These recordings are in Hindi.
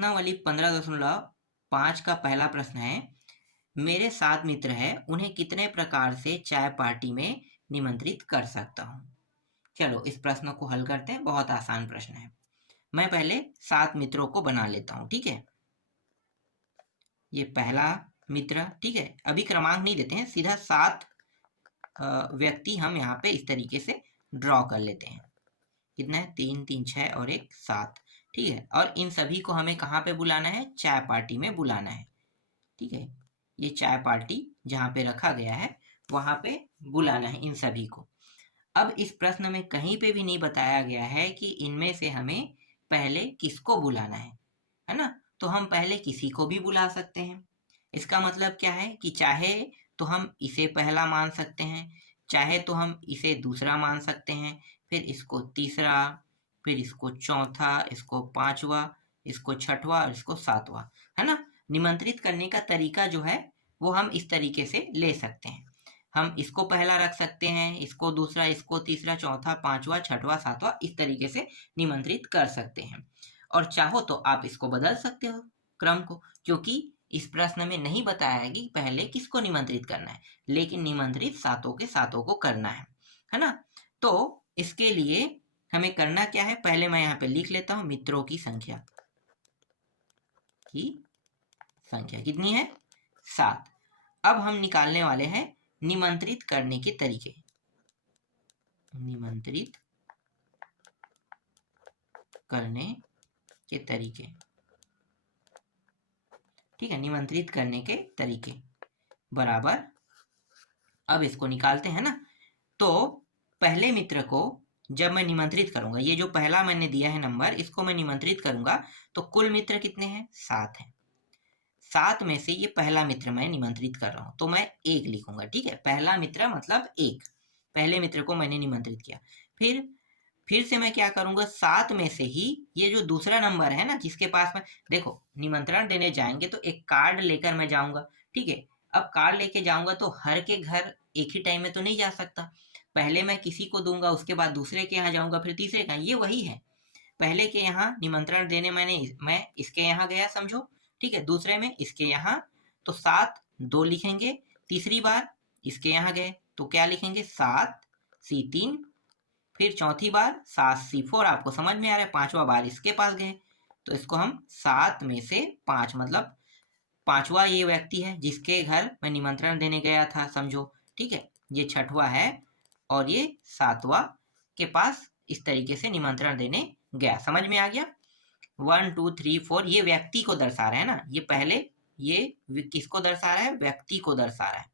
प्रश्नावली 15.5 का पहला प्रश्न है, मेरे 7 मित्र हैं, उन्हें कितने प्रकार से चाय पार्टी में निमंत्रित कर सकता हूँ। चलो इस प्रश्न को हल करते हैं, बहुत आसान प्रश्न है। मैं पहले 7 मित्रों को बना लेता हूँ, ठीक है। ये पहला मित्र, ठीक है। अभी क्रमांक नहीं देते हैं, सीधा 7 व्यक्ति हम यहाँ पे इस तरीके से ड्रॉ कर लेते हैं। कितना है? 3 3 6 और 1 7, ठीक है। और इन सभी को हमें कहाँ पे बुलाना है? चाय पार्टी में बुलाना है, ठीक है। ये चाय पार्टी जहाँ पे रखा गया है वहां पे बुलाना है इन सभी को। अब इस प्रश्न में कहीं पे भी नहीं बताया गया है कि इनमें से हमें पहले किसको बुलाना है ना। तो हम पहले किसी को भी बुला सकते हैं। इसका मतलब क्या है कि चाहे तो हम इसे पहला मान सकते हैं, चाहे तो हम इसे दूसरा मान सकते हैं, फिर इसको तीसरा, फिर इसको चौथा, इसको पांचवा, इसको छठवा और इसको सातवां, है ना। निमंत्रित करने का तरीका जो है वो हम इस तरीके से ले सकते हैं। हम इसको पहला रख सकते हैं, इसको दूसरा, इसको तीसरा, चौथा, पांचवा, छठवा, सातवां, इस तरीके से निमंत्रित कर सकते हैं। और चाहो तो आप इसको बदल सकते हो क्रम को, क्योंकि इस प्रश्न में नहीं बताया है कि पहले किसको निमंत्रित करना है, लेकिन निमंत्रित सातों के सातों को करना है ना। तो इसके लिए हमें करना क्या है, पहले मैं यहाँ पे लिख लेता हूं मित्रों की संख्या कितनी है? 7। अब हम निकालने वाले हैं निमंत्रित करने के तरीके। निमंत्रित करने के तरीके, ठीक है। निमंत्रित करने के तरीके बराबर, अब इसको निकालते हैं ना। तो पहले मित्र को जब मैं निमंत्रित करूंगा, ये जो पहला मैंने दिया है नंबर, इसको मैं निमंत्रित करूंगा तो कुल मित्र कितने हैं? 7 हैं। 7 में से ये पहला मित्र मैं निमंत्रित कर रहा हूं तो मैं 1 लिखूंगा, ठीक है। पहला मित्र मतलब 1, पहले मित्र को मैंने निमंत्रित किया। फिर से मैं क्या करूंगा, 7 में से ही ये जो दूसरा नंबर है ना, जिसके पास में देखो निमंत्रण देने जाएंगे तो एक कार्ड लेकर मैं जाऊंगा, ठीक है। अब कार्ड लेके जाऊंगा तो हर के घर एक ही टाइम में तो नहीं जा सकता, पहले मैं किसी को दूंगा, उसके बाद दूसरे के यहाँ जाऊंगा, फिर तीसरे का। ये वही है, पहले के यहाँ निमंत्रण देने मैं इसके यहाँ गया समझो, ठीक है। दूसरे में इसके यहाँ, तो 7 2 लिखेंगे। तीसरी बार इसके यहाँ गए तो क्या लिखेंगे? 7 C 3। फिर चौथी बार 7 C 4, आपको समझ में आ रहा है। पांचवा बार इसके पास गए तो इसको हम 7 में से 5, मतलब पांचवा ये व्यक्ति है जिसके घर मैं निमंत्रण देने गया था समझो, ठीक है। ये छठवा है और ये सातवां के पास इस तरीके से निमंत्रण देने गया। समझ में आ गया? 1 2 3 4 ये व्यक्ति को दर्शा रहा है ना, ये पहले ये किसको दर्शा रहा है? व्यक्ति को दर्शा रहा है।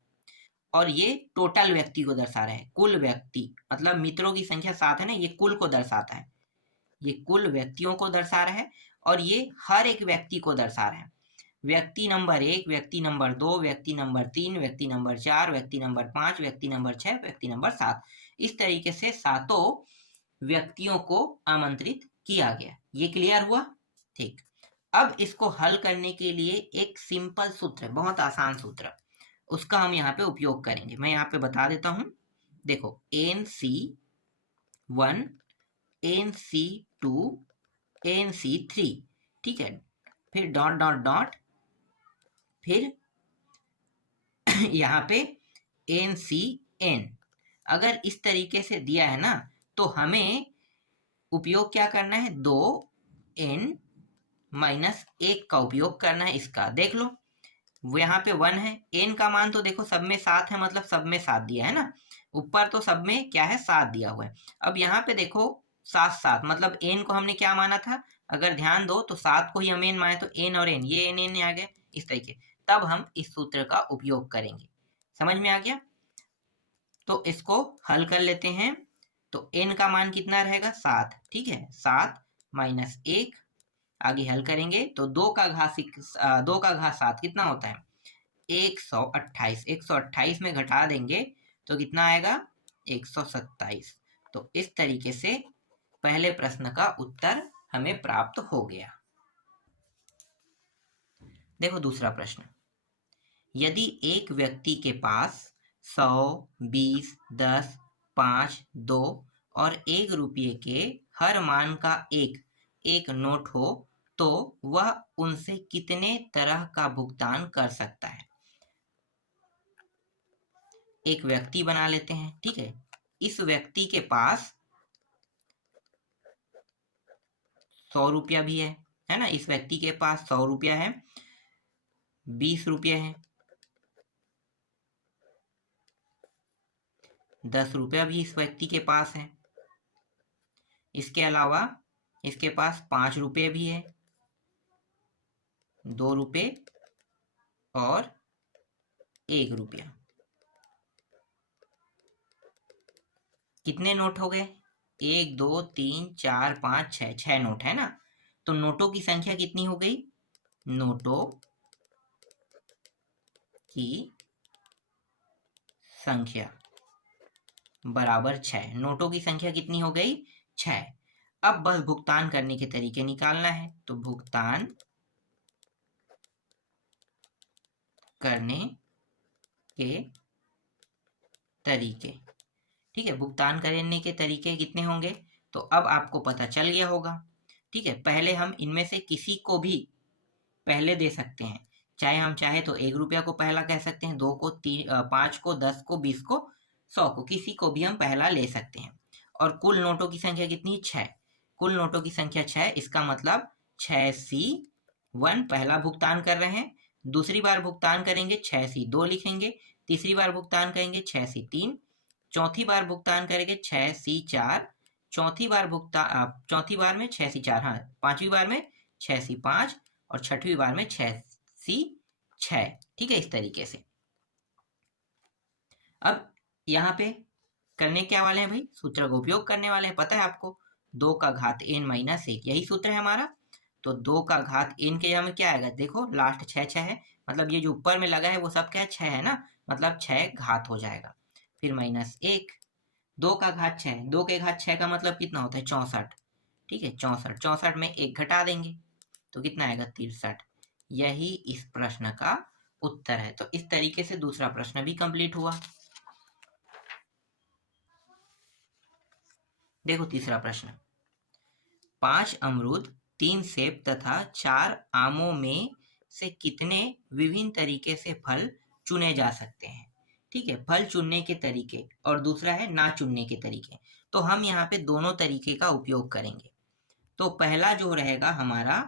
और ये टोटल व्यक्ति को दर्शा रहा है, कुल व्यक्ति, मतलब मित्रों की संख्या 7 है ना, ये कुल को दर्शाता है, ये कुल व्यक्तियों को दर्शा रहा है। और ये हर एक व्यक्ति को दर्शा रहा है, व्यक्ति नंबर 1, व्यक्ति नंबर 2, व्यक्ति नंबर 3, व्यक्ति नंबर 4, व्यक्ति नंबर 5, व्यक्ति नंबर 6, व्यक्ति नंबर 7, इस तरीके से सातों व्यक्तियों को आमंत्रित किया गया। ये क्लियर हुआ? ठीक। अब इसको हल करने के लिए एक सिंपल सूत्र, बहुत आसान सूत्र, उसका हम यहाँ पे उपयोग करेंगे। मैं यहाँ पे बता देता हूं, देखो NC1 NC2 NC3, ठीक है। फिर डॉट डॉट डॉट, फिर यहाँ पे NCN। अगर इस तरीके से दिया है ना तो हमें उपयोग क्या करना है? 2N - 1 का उपयोग करना है। इसका देख लो, वो यहाँ पे 1 है, N का मान तो देखो सब में 7 है, मतलब सब में 7 दिया है ना, ऊपर तो सब में क्या है? 7 दिया हुआ है। अब यहाँ पे देखो 7 7, मतलब N को हमने क्या माना था? अगर ध्यान दो तो 7 को ही हम N माने, तो N और N, ये N आ गए इस तरीके, तब हम इस सूत्र का उपयोग करेंगे। समझ में आ गया? तो इसको हल कर लेते हैं। तो N का मान कितना रहेगा? 7, ठीक है। 7 - 1, आगे हल करेंगे तो 2 का घात 7 कितना होता है? 128। 128 में घटा देंगे तो कितना आएगा? 127। तो इस तरीके से पहले प्रश्न का उत्तर हमें प्राप्त हो गया। देखो दूसरा प्रश्न, यदि एक व्यक्ति के पास 100, 20, 10, 5, 2 और 1 रुपये के हर मान का एक नोट हो तो वह उनसे कितने तरह का भुगतान कर सकता है। एक व्यक्ति बना लेते हैं, ठीक है। इस व्यक्ति के पास 100 रुपया भी है ना। इस व्यक्ति के पास 100 रुपया है, 20 रुपये है, 10 रुपया भी इस व्यक्ति के पास है। इसके अलावा इसके पास 5 रुपये भी है, 2 रुपये और 1 रुपया। कितने नोट हो गए? 1 2 3 4 5 6, 6 नोट है ना। तो नोटों की संख्या कितनी हो गई? नोटों की संख्या बराबर 6। नोटों की संख्या कितनी हो गई? 6। अब बस भुगतान करने के तरीके निकालना है। तो भुगतान करने के तरीके, ठीक है। भुगतान करने के तरीके कितने होंगे? तो अब आपको पता चल गया होगा, ठीक है। पहले हम इनमें से किसी को भी पहले दे सकते हैं। चाहे हम चाहे तो 1 रुपया को पहला कह सकते हैं, 2 को, 3, 5 को, 10 को, 20 को, 100 को, किसी को भी हम पहला ले सकते हैं। और कुल नोटों की संख्या कितनी? 6। कुल नोटों की संख्या 6। इसका मतलब 6C1 पहला भुगतान कर रहे हैं। दूसरी बार भुगतान करेंगे 6C2 लिखेंगे। तीसरी बार भुगतान करेंगे 6C3। चौथी बार भुगतान करेंगे 6C4। चौथी बार में 6C4, हाँ, पांचवी बार में 6C5 और छठवीं बार में 6C6, ठीक है। इस तरीके से अब यहाँ पे करने क्या वाले हैं भाई? सूत्र का उपयोग करने वाले हैं। पता है आपको 2 का घात n - 1, यही सूत्र है हमारा। तो 2 का घात n के यहाँ में क्या आएगा? देखो लास्ट 6 है, मतलब ये जो ऊपर में लगा है वो सब क्या है? 6 है ना, मतलब 6 घात हो जाएगा। फिर -1, 2 का घात 6, 2 के घात 6 का मतलब कितना होता है? 64, ठीक है। 64, 64 में 1 घटा देंगे तो कितना आएगा? 63। यही इस प्रश्न का उत्तर है। तो इस तरीके से दूसरा प्रश्न भी कंप्लीट हुआ। देखो तीसरा प्रश्न, 5 अमरूद, 3 सेब तथा 4 आमों में से कितने विभिन्न तरीके से फल चुने जा सकते हैं, ठीक है। फल चुनने के तरीके और दूसरा है ना चुनने के तरीके। तो हम यहाँ पे दोनों तरीके का उपयोग करेंगे। तो पहला जो रहेगा हमारा,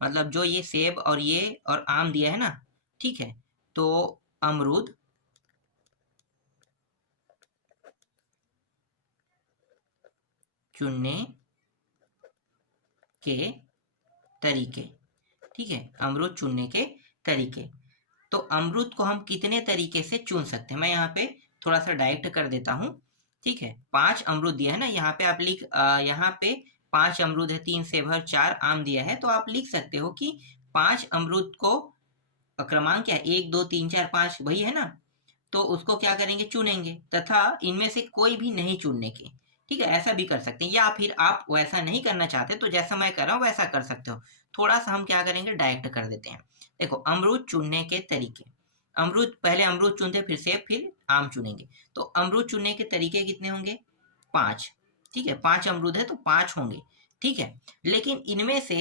मतलब जो ये सेब और आम दिया है ना, ठीक है। तो अमरूद, चुनने के तरीके, ठीक है। अमरूद चुनने के तरीके। तो अमरूद को हम कितने तरीके से चुन सकते हैं? मैं यहाँ पे थोड़ा सा डायरेक्ट कर देता हूँ, ठीक है। 5 अमरूद दिया है ना, यहाँ पे आप यहाँ पे 5 अमरूद है, 3 सेब और 4 आम दिया है। तो आप लिख सकते हो कि 5 अमरूद को क्रमांक क्या है? 1 2 3 4 5 वही है ना। तो उसको क्या करेंगे? चुनेंगे, तथा इनमें से कोई भी नहीं चुनने के, ठीक है। ऐसा भी कर सकते हैं, या फिर आप वैसा नहीं करना चाहते तो जैसा मैं कर रहा हूँ वैसा कर सकते हो। थोड़ा सा हम क्या करेंगे? डायरेक्ट कर देते हैं। देखो अमरूद चुनने के तरीके, पहले अमरूद चुनते, फिर सेब, फिर आम चुनेंगे। तो अमरूद चुनने के तरीके कितने होंगे? 5, ठीक है। 5 अमरूद है तो 5 होंगे, ठीक है। लेकिन इनमें से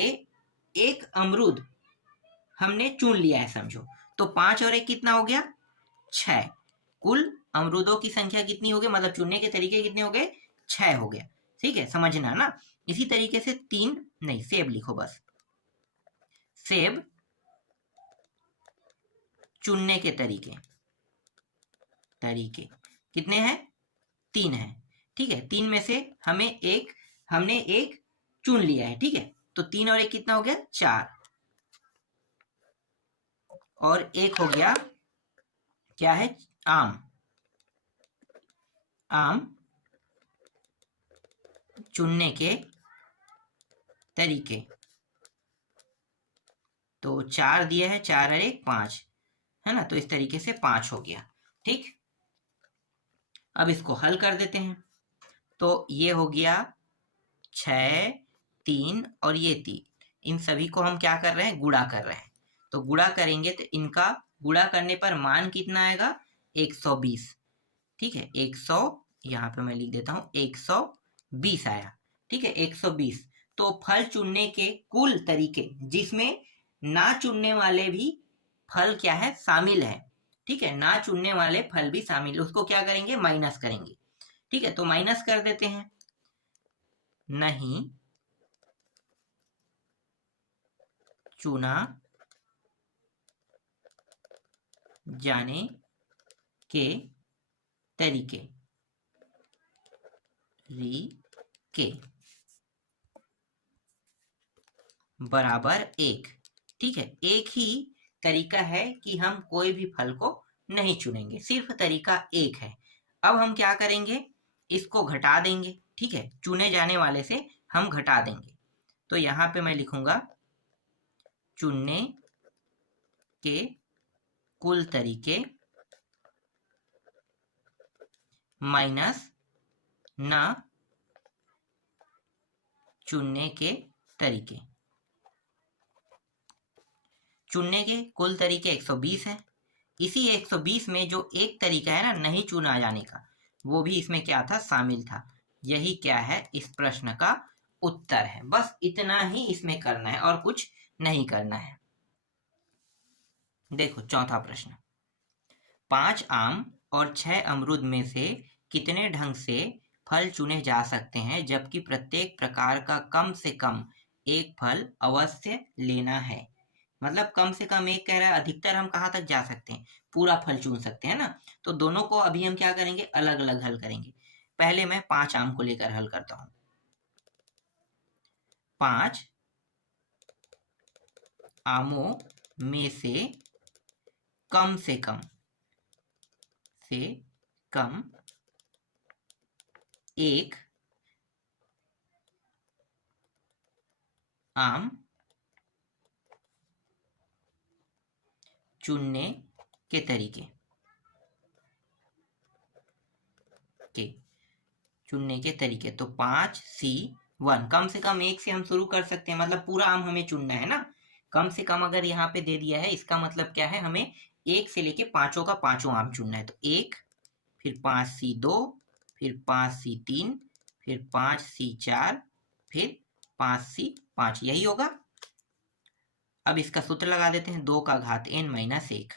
एक अमरूद हमने चुन लिया है समझो, तो 5 और 1 कितना हो गया? 6। कुल अमरूदों की संख्या कितनी हो गई? मतलब चुनने के तरीके कितने हो गए? 6 हो गया, ठीक है। समझना ना। इसी तरीके से 3 नहीं, सेब लिखो बस। सेब चुनने के तरीके कितने हैं? 3 है, ठीक है। 3 में से हमने एक चुन लिया है, ठीक है। तो 3 और 1 कितना हो गया? 4। और एक हो गया क्या है? आम चुनने के तरीके। तो 4 दिया है, 4 और 1 5 है ना। तो इस तरीके से 5 हो गया, ठीक। अब इसको हल कर देते हैं। तो ये हो गया 6, 3 और ये 3, इन सभी को हम क्या कर रहे हैं? गुणा कर रहे हैं। तो गुणा करेंगे तो इनका गुणा करने पर मान कितना आएगा? 120, ठीक है। 100, यहाँ पे मैं लिख देता हूँ 120 आया, ठीक है। 120। तो फल चुनने के कुल तरीके, जिसमें ना चुनने वाले भी फल क्या है, शामिल है। ठीक है, ना चुनने वाले फल भी शामिल, उसको क्या करेंगे, माइनस करेंगे। ठीक है, तो माइनस कर देते हैं। नहीं चुना जाने के तरीके, के बराबर 1। ठीक है, एक ही तरीका है कि हम कोई भी फल को नहीं चुनेंगे, सिर्फ तरीका एक है। अब हम क्या करेंगे, इसको घटा देंगे। ठीक है, चुने जाने वाले से हम घटा देंगे। तो यहाँ पे मैं लिखूंगा चुनने के कुल तरीके माइनस ना चुनने के तरीके। चुनने के कुल तरीके 120 है। इसी 120 में जो एक तरीका है ना नहीं चुना जाने का, वो भी इसमें क्या था, शामिल था। यही क्या है, इस प्रश्न का उत्तर है। बस इतना ही इसमें करना है और कुछ नहीं करना है। देखो चौथा प्रश्न, 5 आम और 6 अमरूद में से कितने ढंग से फल चुने जा सकते हैं, जबकि प्रत्येक प्रकार का कम से कम एक फल अवश्य लेना है। मतलब कम से कम एक कह रहा है, अधिकतर हम कहाँ तक जा सकते हैं, पूरा फल चुन सकते हैं ना। तो दोनों को अभी हम क्या करेंगे, अलग अलग हल करेंगे। पहले मैं 5 आम को लेकर हल करता हूं। 5 आमों में से कम एक आम चुनने के तरीके, तो 5C1, कम से कम एक से हम शुरू कर सकते हैं, मतलब पूरा आम हमें चुनना है ना। कम से कम अगर यहाँ पे दे दिया है, इसका मतलब क्या है, हमें एक से लेके पांचों का पांचों आम चुनना है। तो 1, फिर 5C2, फिर 5C3, फिर 5C4, फिर 5C5, यही होगा। अब इसका सूत्र लगा देते हैं, 2 का घात n माइनस 1।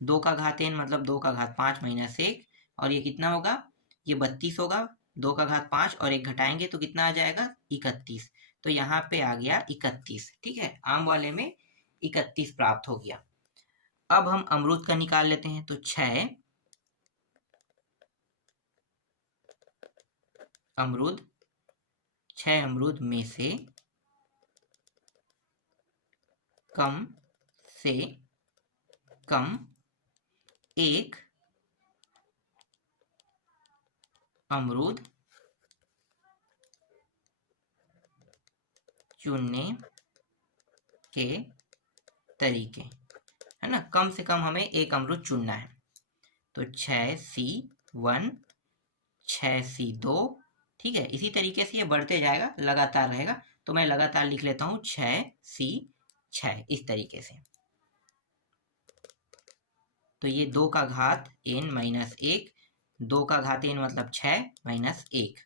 2 का घात n मतलब 2 का घात 5 माइनस 1, और ये कितना होगा, ये 32 होगा। 2 का घात 5 और 1 घटाएंगे तो कितना आ जाएगा, 31। तो यहाँ पे आ गया 31। ठीक है, आम वाले में 31 प्राप्त हो गया। अब हम अमरूद का निकाल लेते हैं। तो 6 अमरूद में से कम से कम एक अमरूद चुनने के तरीके, है ना। कम से कम हमें एक अमरूद चुनना है। तो 6C1, 6C2, ठीक है। इसी तरीके से ये बढ़ते जाएगा, लगातार रहेगा। तो मैं लगातार लिख लेता हूँ 6C6, इस तरीके से। तो ये 2 का घात n माइनस 1, 2 का घात n मतलब 6 माइनस 1,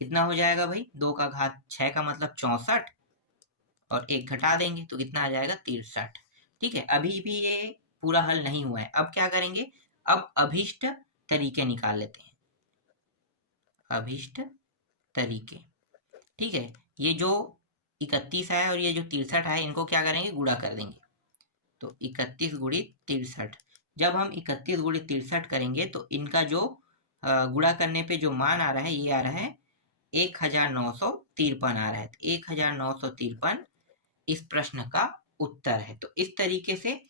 कितना हो जाएगा भाई, 2 का घात 6 का मतलब 64, और 1 घटा देंगे तो कितना आ जाएगा, 63। ठीक है, अभी भी ये पूरा हल नहीं हुआ है। अब क्या करेंगे, अब अभिष्ट तरीके निकाल लेते हैं। अभिष्ट तरीके, ठीक है। ये जो 31 है और ये जो 63 है, इनको क्या करेंगे, गुणा कर देंगे। तो 31 गुणित 63, जब हम 31 गुणित 63 करेंगे तो इनका जो गुणा करने पे जो मान आ रहा है, ये आ रहा है 1953 आ रहा है। 1953 इस प्रश्न का उत्तर है। तो इस तरीके से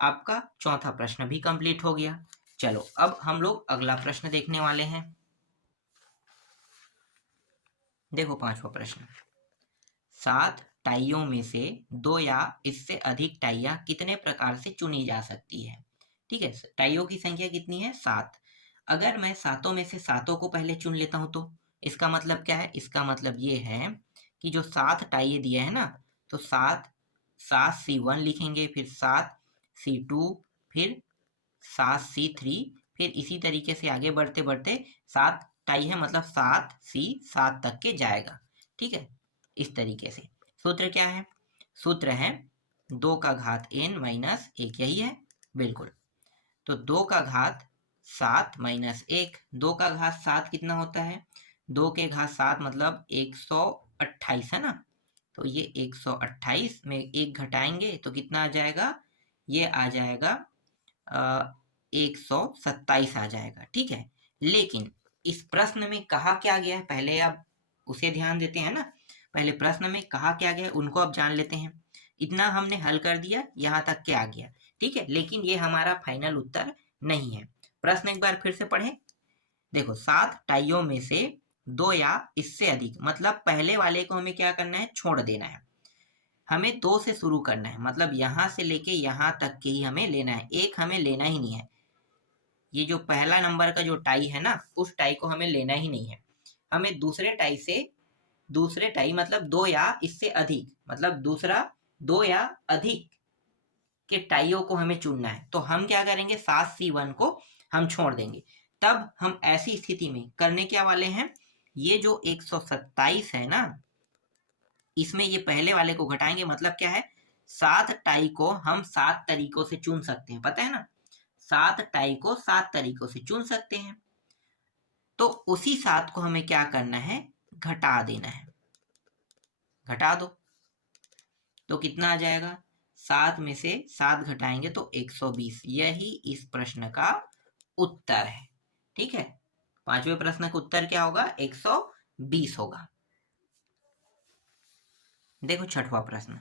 आपका चौथा प्रश्न भी कंप्लीट हो गया। चलो अब हम लोग अगला प्रश्न देखने वाले हैं। देखो पांचवा प्रश्न, 7 टाइयों में से 2 या इससे अधिक टाइयां कितने प्रकार से चुनी जा सकती है। ठीक है, टाइयों की संख्या कितनी है, 7। अगर मैं सातों में से सातों को पहले चुन लेता हूं तो इसका मतलब क्या है, इसका मतलब ये है कि जो 7 टाइये दिए हैं ना, तो 7C1 लिखेंगे, फिर 7C2, फिर 7C3, फिर इसी तरीके से आगे बढ़ते बढ़ते 7 टाई है मतलब 7C7 तक के जाएगा। ठीक है, इस तरीके से। सूत्र क्या है? सूत्र है 2 का घात n माइनस 1, यही है बिल्कुल। तो 2 का घात 7 माइनस 1, 2 का घात 7 कितना होता है? 2 के घात 7 मतलब 128 है ना। तो ये 128 में 1 घटाएंगे तो कितना आ जाएगा? ये आ जाएगा 127 आ जाएगा, ठीक है। लेकिन इस प्रश्न में कहा क्या गया है, पहले आप उसे ध्यान देते हैं ना। पहले प्रश्न में कहा क्या गया है उनको अब जान लेते हैं। इतना हमने हल कर दिया, यहाँ तक के आ गया, ठीक है। लेकिन ये हमारा फाइनल उत्तर नहीं है। प्रश्न एक बार फिर से पढ़ें। देखो, 7 टाइयों में से 2 या इससे अधिक, मतलब पहले वाले को हमें क्या करना है? छोड़ देना है। हमें 2 से शुरू करना है, मतलब यहाँ से लेके यहाँ तक के ही हमें लेना है, एक हमें लेना ही नहीं है। ये जो पहला नंबर का जो टाई है ना, उस टाई को हमें लेना ही नहीं है। हमें दूसरे टाई मतलब 2 या इससे अधिक, मतलब दूसरा 2 या अधिक के टाइयों को हमें चुनना है। तो हम क्या करेंगे? 7C1 को हम छोड़ देंगे। तब हम ऐसी स्थिति में करने क्या वाले हैं? ये जो 127 है ना, इसमें ये पहले वाले को घटाएंगे, मतलब क्या है? 7 टाई को हम 7 तरीकों से चुन सकते हैं, पता है ना। 7 टाई को 7 तरीकों से चुन सकते हैं। तो उसी 7 को हमें क्या करना है? घटा देना है। घटा दो तो कितना आ जाएगा? 7 में से 7 घटाएंगे तो 120। यही इस प्रश्न का उत्तर है, ठीक है। 5वें प्रश्न का उत्तर क्या होगा? 120 होगा। देखो 6वां प्रश्न।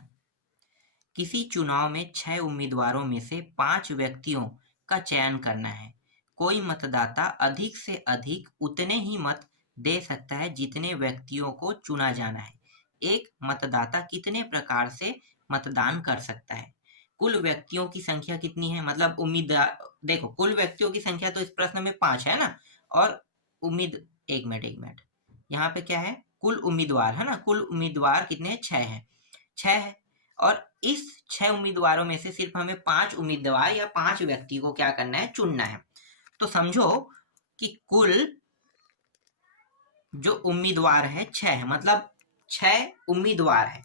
किसी चुनाव में 6 उम्मीदवारों में से 5 व्यक्तियों का चयन करना है। कोई मतदाता अधिक से अधिक उतने ही मत दे सकता है जितने व्यक्तियों को चुना जाना है। एक मतदाता कितने प्रकार से मतदान कर सकता है? कुल व्यक्तियों की संख्या कितनी है? मतलब उम्मीदवार, देखो कुल व्यक्तियों की संख्या तो इस प्रश्न में 5 है ना, और एक मिनट, यहाँ पे क्या है? कुल उम्मीदवार है ना, कुल उम्मीदवार कितने हैं? 6 है, 6 है। और इस 6 उम्मीदवारों में से सिर्फ हमें 5 उम्मीदवार या 5 व्यक्ति को क्या करना है? चुनना है। तो समझो कि कुल जो उम्मीदवार है 6 है, मतलब 6 उम्मीदवार है।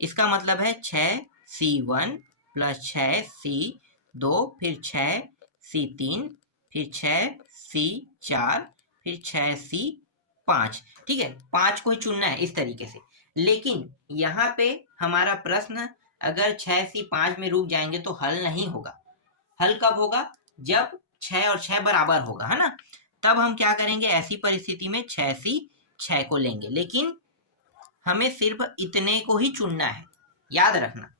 इसका मतलब है 6C1 प्लस 6C2 फिर 6C3 फिर 6C4 फिर 6C5, ठीक है। 5 को ही चुनना है इस तरीके से। लेकिन यहाँ पे हमारा प्रश्न अगर 6C5 में रुक जाएंगे तो हल नहीं होगा। हल कब होगा? जब 6 और 6 बराबर होगा, है ना। तब हम क्या करेंगे? ऐसी परिस्थिति में 6C6 को लेंगे। लेकिन हमें सिर्फ इतने को ही चुनना है, याद रखना।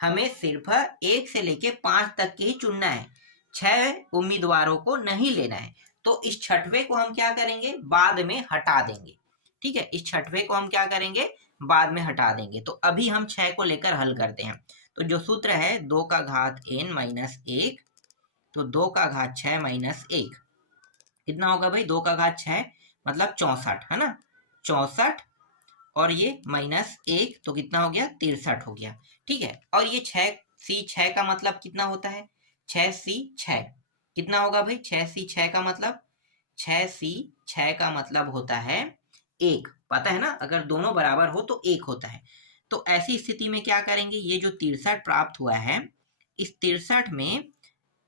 हमें सिर्फ 1 से लेके 5 तक के ही चुनना है, 6 उम्मीदवारों को नहीं लेना है। तो इस 6वें को हम क्या करेंगे? बाद में हटा देंगे, ठीक है। इस 6वें को हम क्या करेंगे? बाद में हटा देंगे। तो अभी हम 6 को लेकर हल करते हैं। तो जो सूत्र है 2 का घात n माइनस 1, तो 2 का घात 6 माइनस 1 कितना होगा भाई? 2 का घात 6 मतलब 64, है ना। 64 और ये माइनस 1 तो कितना हो गया? 63 हो गया, ठीक है। और ये 6C6 का मतलब कितना होता है? 6C6 कितना होगा भाई? 6C6 का मतलब 6C6 का मतलब होता है 1, पता है ना। अगर दोनों बराबर हो तो 1 होता है। तो ऐसी स्थिति में क्या करेंगे? ये जो 63 प्राप्त हुआ है, इस 63 में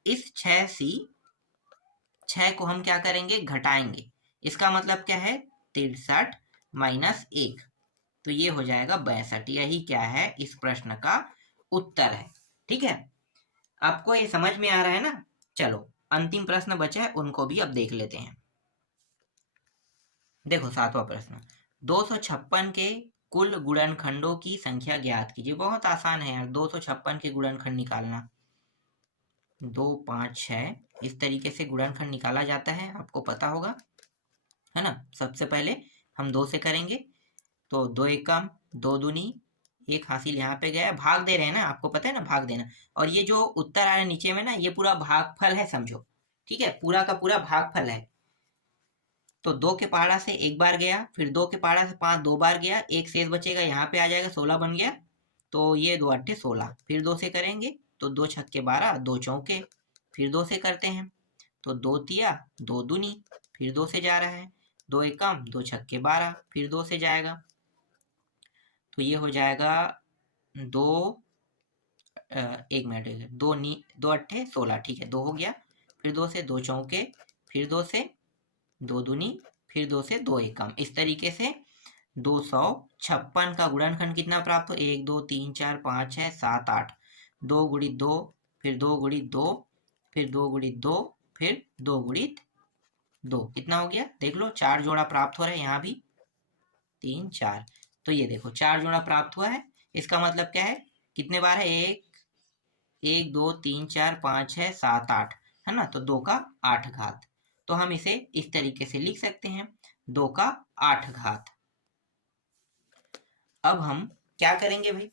इस 6C6 को हम क्या करेंगे? घटाएंगे। इसका मतलब क्या है? 63 माइनस 1, तो ये हो जाएगा 62। यही क्या है? इस प्रश्न का उत्तर है, ठीक है। आपको ये समझ में आ रहा है ना? चलो अंतिम प्रश्न बचा है, उनको भी अब देख लेते हैं। देखो 7वां प्रश्न। 256 के कुल गुणनखंडों की संख्या ज्ञात कीजिए। बहुत आसान है यार, 256 के गुणनखंड निकालना। 2, 5, 6 इस तरीके से गुणनखंड निकाला जाता है, आपको पता होगा, है ना। सबसे पहले हम 2 से करेंगे, तो 2 एकम 2 दूनी, 1 हासिल यहाँ पे गया। भाग दे रहे हैं ना, आपको पता है ना भाग देना। और ये जो उत्तर आ रहा है नीचे में ना, ये पूरा भागफल है समझो, ठीक है। पूरा का पूरा भागफल है। तो 2 के पहाड़ा से 1 बार गया, फिर 2 के पहाड़ा से 5 2 बार गया, 1 शेष बचेगा, यहाँ पे आ जाएगा, 16 बन गया। तो ये 2 8 16, फिर 2 से करेंगे तो 2 छक्के 12, 2 चौके, फिर 2 से करते हैं तो 2 तिया 2 दूनी, फिर 2 से जा रहा है, 2 एकम 2 छक्के 12, फिर 2 से जाएगा, तो ये हो जाएगा 2 1 मिनट, 2 अट्ठे 16, ठीक है 2 हो गया, फिर 2 से 2 चौके, फिर 2 से 2 दूनी, फिर 2 से 2 एकम। इस तरीके से 256 का गुणनखंड कितना प्राप्त हो, 1 2 3 4 5 6 7 8, 2 गुणित 2, फिर 2 गुणित 2, फिर 2 गुणित 2, फिर 2 गुणित 2, कितना हो गया देख लो, 4 जोड़ा प्राप्त हो रहा है, यहाँ भी 3 4, तो ये देखो 4 जोड़ा प्राप्त हुआ है। इसका मतलब क्या है, कितने बार है, 1 2 3 4 5 6 7 8, है ना, तो 2 का 8 घात। तो हम इसे इस तरीके से लिख सकते हैं, 2 का 8 घात। अब हम क्या करेंगे भाई,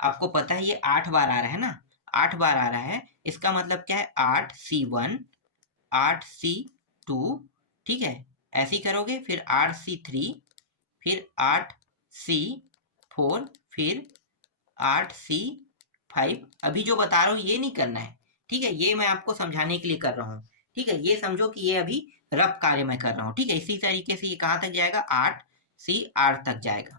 आपको पता है ये 8 बार आ रहा है ना, 8 बार आ रहा है, इसका मतलब क्या है, 8C1 8C2, ठीक है, ऐसे ही करोगे, फिर 8C3, फिर 8C4, फिर 8C5। अभी जो बता रहा हूँ ये नहीं करना है, ठीक है, ये मैं आपको समझाने के लिए कर रहा हूँ, ठीक है, ये समझो कि ये अभी रफ कार्य मैं कर रहा हूँ, ठीक है। इसी तरीके से ये कहाँ तक जाएगा, 8C8 तक जाएगा,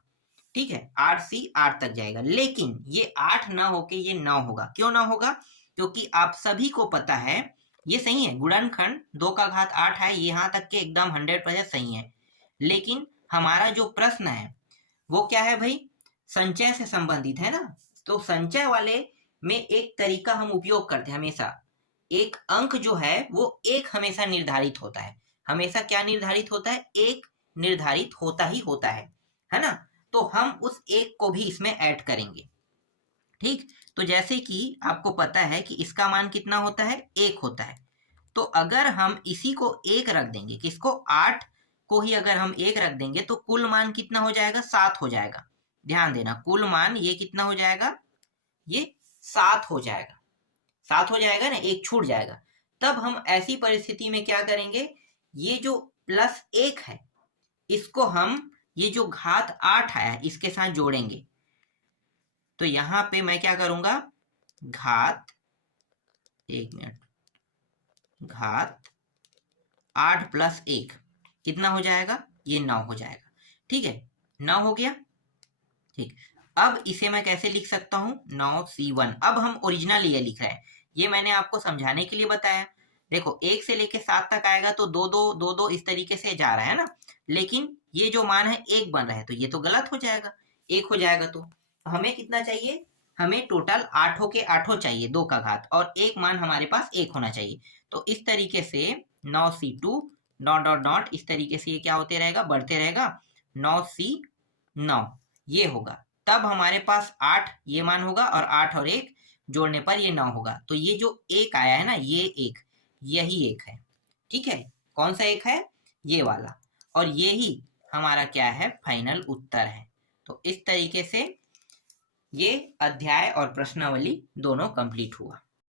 ठीक है, 8C8 तक जाएगा। लेकिन ये 8 ना होके ये 9 होगा। क्यों ना होगा, क्योंकि आप सभी को पता है, ये सही है, गुणनखंड 2 का घात 8 है, यहाँ तक के एकदम 100% सही है। लेकिन हमारा जो प्रश्न है वो क्या है भाई, संचय से संबंधित है ना, तो संचय वाले में एक तरीका हम उपयोग करते हैं हमेशा, एक अंक जो है वो एक हमेशा निर्धारित होता है, हमेशा क्या निर्धारित होता है, एक निर्धारित होता ही होता है ना, तो हम उस एक को भी इसमें ऐड करेंगे, ठीक। तो जैसे कि आपको पता है कि इसका मान कितना होता है, 1 होता है, तो अगर हम इसी को 1 रख देंगे, किसको, 8 को ही अगर हम 1 रख देंगे, तो कुल मान कितना हो जाएगा, 7 हो जाएगा। ध्यान देना, कुल मान ये कितना हो जाएगा, ये 7 हो जाएगा, 7 हो जाएगा ना, 1 छूट जाएगा। तब हम ऐसी परिस्थिति में क्या करेंगे, ये जो +1 है इसको हम ये जो घात 8 आया इसके साथ जोड़ेंगे। तो यहां पे मैं क्या करूंगा, घात 1 मिनट, घात 8 + 1 कितना हो जाएगा, ये 9 हो जाएगा, ठीक है, 9 हो गया, ठीक। अब इसे मैं कैसे लिख सकता हूं, 9C1। अब हम ओरिजिनल ये लिख रहे हैं, ये मैंने आपको समझाने के लिए बताया। देखो 1 से लेके 7 तक आएगा तो 2 2 2 2 इस तरीके से जा रहा है ना, लेकिन ये जो मान है 1 बन रहा है, तो ये तो गलत हो जाएगा, 1 हो जाएगा। तो हमें कितना चाहिए, हमें टोटल 8 के 8 चाहिए, 2 का घात, और एक मान हमारे पास 1 होना चाहिए। तो इस तरीके से 9C2 डॉट डॉट डॉट, इस तरीके से ये क्या होते रहेगा, बढ़ते रहेगा, 9C9 ये होगा। तब हमारे पास 8 ये मान होगा, और 8 और 1 जोड़ने पर ये 9 होगा। तो ये जो 1 आया है ना, ये 1 यही 1 है, ठीक है। कौन सा 1 है, ये वाला, और ये ही हमारा क्या है, फाइनल उत्तर है। तो इस तरीके से ये अध्याय और प्रश्नावली दोनों कंप्लीट हुआ।